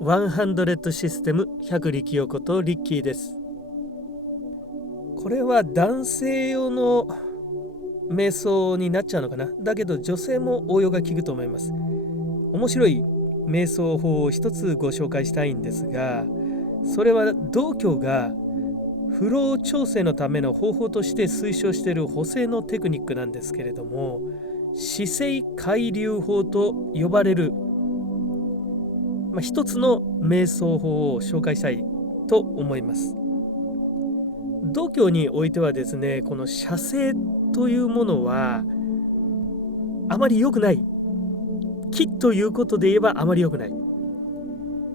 100システム100力陽ことリッキーです。これは男性用の瞑想になっちゃうのかな。だけど女性も応用が効くと思います。面白い瞑想法を一つご紹介したいんですが、それは道教がフロー調整のための方法として推奨している補正のテクニックなんですけれども、姿勢海流法と呼ばれる一つの瞑想法を紹介したいと思います。道教においてはですね、この射精というものはあまり良くない。気ということで言えばあまり良くない。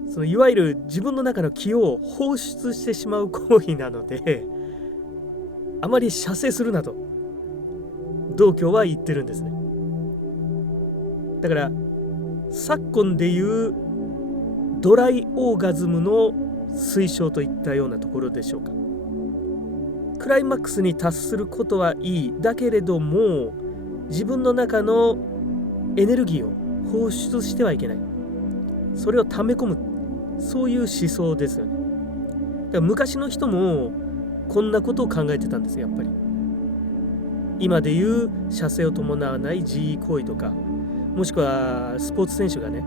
そのいわゆる自分の中の気を放出してしまう行為なので、あまり射精するなと道教は言ってるんですね。だから昨今でいうドライオーガズムの推奨といったようなところでしょうか。クライマックスに達することはいい。だけれども自分の中のエネルギーを放出してはいけない。それを溜め込む、そういう思想ですよね。だから昔の人もこんなことを考えてたんですよ。やっぱり今でいう射精を伴わない自慰行為とか、もしくはスポーツ選手がね、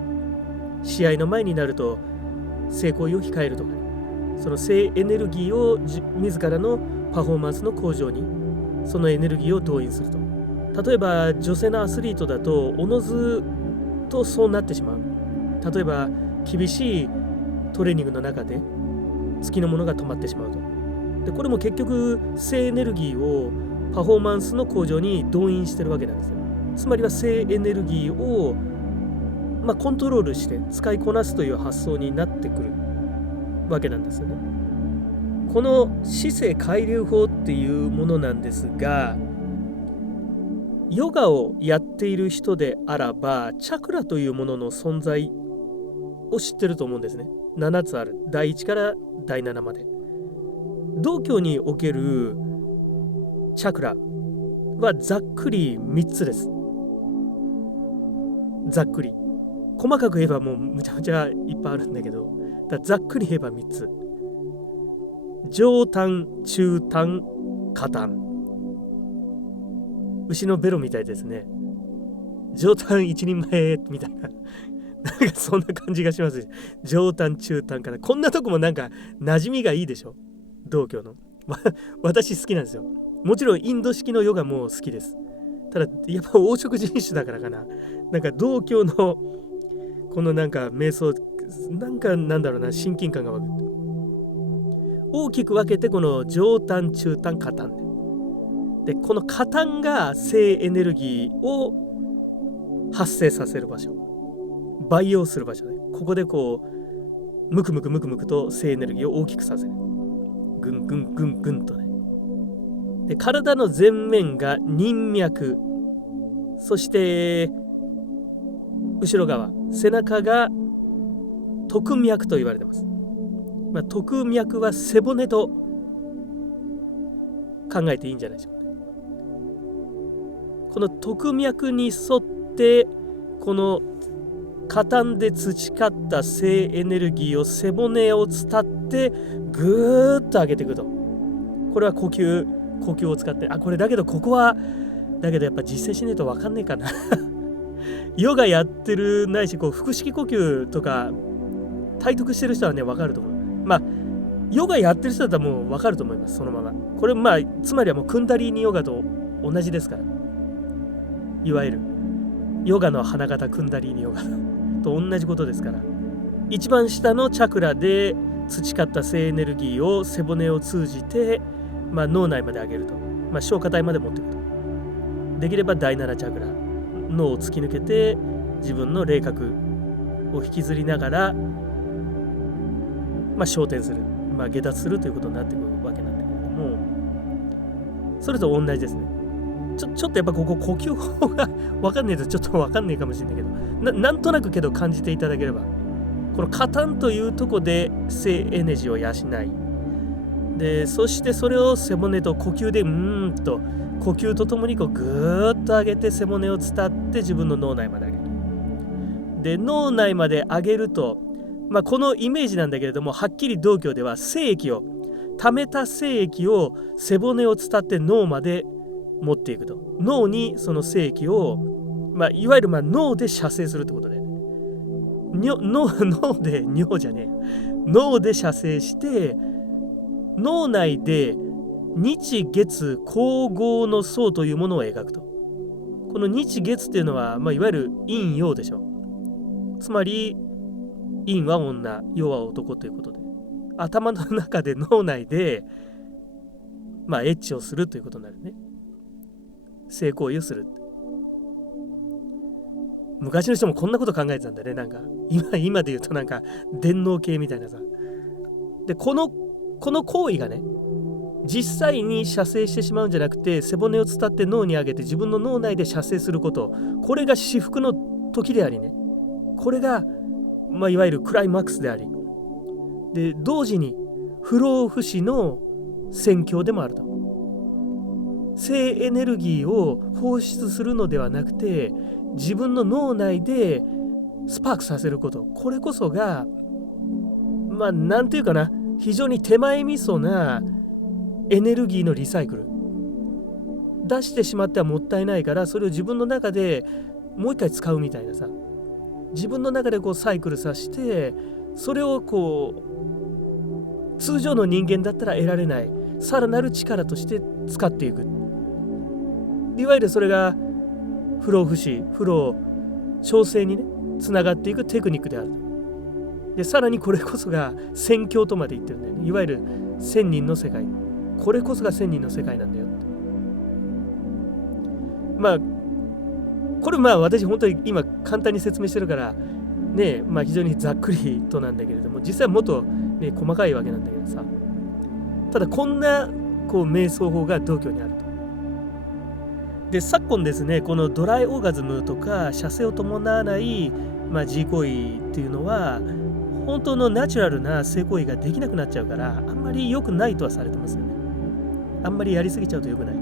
試合の前になると性行為を控えるとか、その性エネルギーを自らのパフォーマンスの向上にそのエネルギーを動員すると。例えば女性のアスリートだとおのずとそうなってしまう。例えば厳しいトレーニングの中で月のものが止まってしまうと。でこれも結局性エネルギーをパフォーマンスの向上に動員してるわけなんですよ。つまりは性エネルギーをコントロールして使いこなすという発想になってくるわけなんですよね。この姿勢海流法っていうものなんですが、ヨガをやっている人であらばチャクラというものの存在を知ってると思うんですね。7つある。第1から第7まで。道教におけるチャクラはざっくり3つです。ざっくり。細かく言えばもうむちゃむちゃいっぱいあるんだけど、ざっくり言えば3つ。上端、中端、下端。牛のベロみたいですね。上端一人前みたいな。なんかそんな感じがします。上端、中端から。こんなとこもなんか馴染みがいいでしょ。道教の。私好きなんですよ。もちろんインド式のヨガも好きです。ただやっぱ黄色人種だからかな。なんか道教のこのなんか瞑想、なんだろうな、親近感が湧く。大きく分けてこの上端、中端、下端で、この下端が性エネルギーを発生させる場所、培養する場所で、ここでこうムクムクと性エネルギーを大きくさせる。ぐんぐんとね。で、体の前面が任脈、そして後ろ側、背中が徳脈と言われています。徳脈は背骨と考えていいんじゃないでしょうか。この徳脈に沿ってこの下端で培った性エネルギーを背骨を伝ってぐーっと上げていくと。これは呼吸を使って、これだけどここはだけどやっぱ実践しないと分かんないかなヨガやってるないしこう腹式呼吸とか体得してる人はね分かると思う。ヨガやってる人だったらもう分かると思います。そのままこれつまりはもうクンダリーニヨガと同じですから、いわゆるヨガの花形クンダリーニヨガと同じことですから、一番下のチャクラで培った性エネルギーを背骨を通じて、脳内まで上げると、消化体まで持っていくと。できれば第7チャクラ、脳を突き抜けて自分の霊核を引きずりながら、昇天する、下脱するということになってくるわけなんだけれども、それと同じですね。ちょっとやっぱここ呼吸法が分かんないとちょっと分かんないかもしれないけど、なんとなくけど感じていただければ、この下端というとこで性エネジーを養い、でそしてそれを背骨と呼吸でと呼吸とともにこうぐーっと上げて背骨を伝って自分の脳内まで上げる。で脳内まで上げるとこのイメージなんだけれども、はっきり道教では精液を、溜めた精液を背骨を伝って脳まで持っていくと。脳にその精液を、いわゆる脳で射精するってことで、脳で尿じゃねえ脳で射精して、脳内で日月光合の相というものを描くと。この日月っていうのは、いわゆる陰陽でしょ。つまり陰は女、陽は男ということで、頭の中で脳内でエッチをするということになるね。性行為をする。昔の人もこんなこと考えてたんだね。なんか今で言うとなんか電脳系みたいなさ。でこの行為がね、実際に射精してしまうんじゃなくて、背骨を伝って脳に上げて自分の脳内で射精すること、これが至福の時でありね、これが、いわゆるクライマックスであり、で同時に不老不死の宣教でもあると。性エネルギーを放出するのではなくて、自分の脳内でスパークさせること、これこそがなんていうかな、非常に手前味噌なエネルギーのリサイクル。出してしまってはもったいないから、それを自分の中でもう一回使うみたいなさ、自分の中でサイクルさせて、それを通常の人間だったら得られないさらなる力として使っていく。いわゆるそれが不老不死、不老長生にねつながっていくテクニックである。でさらにこれこそが宣教とまで言ってるんだよね。いわゆる千人の世界、これこそが千人の世界なんだよって。これ私本当に今簡単に説明してるからね、非常にざっくりとなんだけれども、実際はもっとね細かいわけなんだけどさ、ただこんな瞑想法が道教にあると。で昨今ですね、このドライオーガズムとか射精を伴わない自慰行為っていうのは、本当のナチュラルな性行為ができなくなっちゃうから、あんまり良くないとはされてますよね。あんまりやりすぎちゃうと良くない。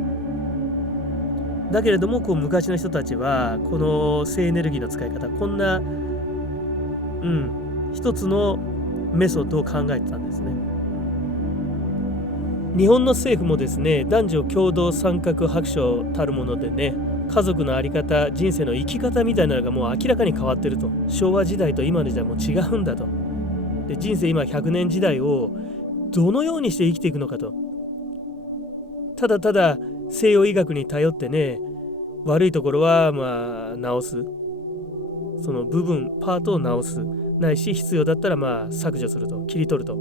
だけれども昔の人たちはこの性エネルギーの使い方、こんな一つのメソッドを考えてたんですね。日本の政府もですね、男女共同参画白書たるものでね、家族の在り方、人生の生き方みたいなのがもう明らかに変わってると。昭和時代と今の時代も違うんだと。で人生今100年時代をどのようにして生きていくのかと。ただただ西洋医学に頼ってね、悪いところは直す、その部分パートを直す、ないし必要だったら削除すると、切り取ると。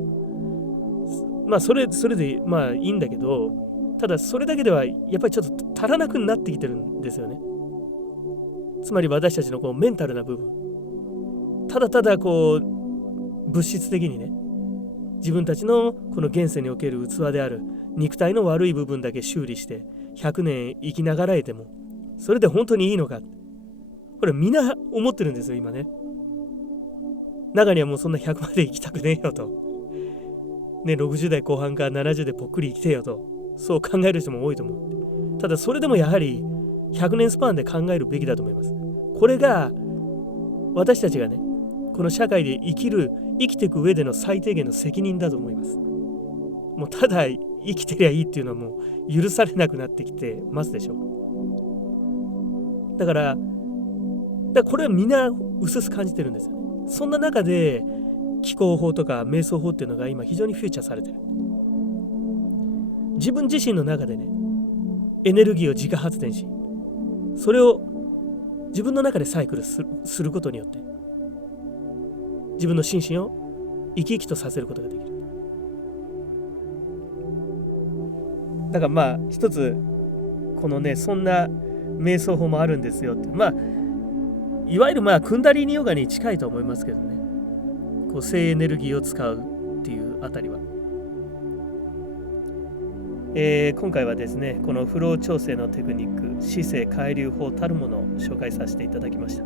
それでいいんだけど、ただそれだけではやっぱりちょっと足らなくなってきてるんですよね。つまり私たちのメンタルな部分、ただただ物質的にね、自分たちのこの現世における器である肉体の悪い部分だけ修理して100年生きながらえても、それで本当にいいのか、これみんな思ってるんですよ今ね。中にはもうそんな100まで生きたくねえよとね、60代後半か70でぽっくり生きてよと、そう考える人も多いと思う。ただそれでもやはり100年スパンで考えるべきだと思います。これが私たちがね、この社会で生きていく上での最低限の責任だと思います。もうただ生きてりゃいいっていうのはもう許されなくなってきてますでしょ。だからこれはみんな薄々感じてるんですよね。そんな中で気候法とか瞑想法っていうのが今非常にフューチャーされてる。自分自身の中でね、エネルギーを自家発電し、それを自分の中でサイクルすることによって、自分の心身を生き生きとさせることができる。だから一つこのね、そんな瞑想法もあるんですよって、いわゆるクンダリーニヨガに近いと思いますけどね、性エネルギーを使うっていうあたりは、今回はですね、このフロー調整のテクニック、姿勢海流法たるものを紹介させていただきました。